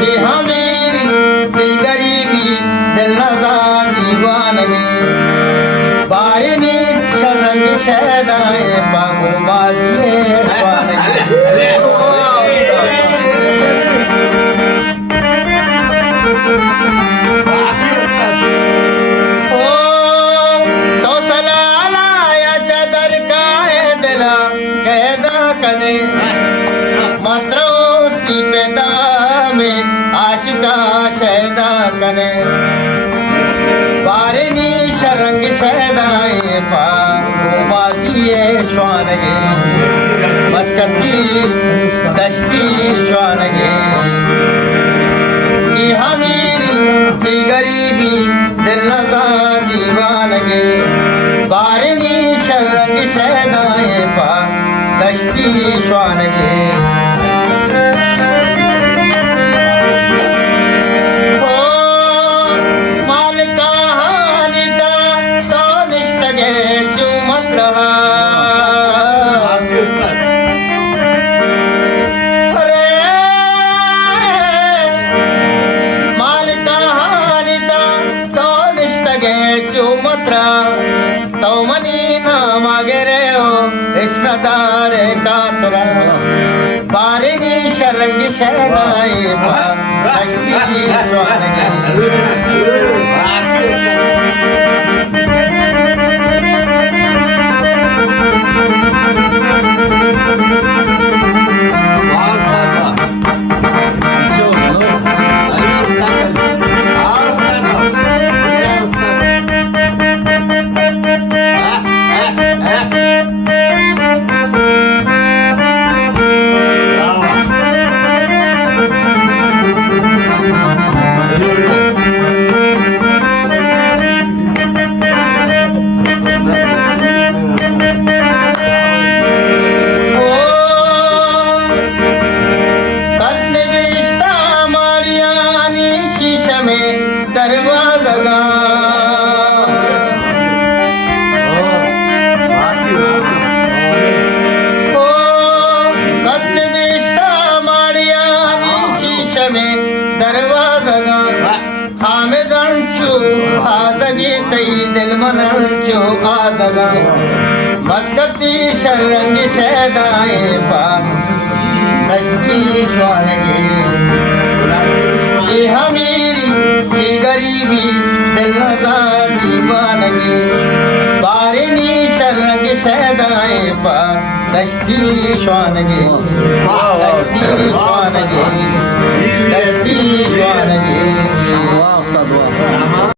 जी हमेरी जी गरीबी दिल नजा दीवानगी बारिनी शरंग शहदाए बाबू माजिए स्वानगी आशिका शहदा कने बारिनी शरंग शहदाए पासिए श्वानगे मस्कती दश्ती श्वानगे जी हमीरी जी गरीबी दिल नजा दीवानगे बारिनी शरंग शहदाए दश्ती श्वानगे दारे कातरा बारिनी शरंग शहदाए दश्ती श्वानगी मस्कती शरंग शहदाए दश्ती श्वानगी जी हमीरी जी गरीबी दिल नजा दीवानगी बारिनी शरंग शहदाए दश्ती श्वानगी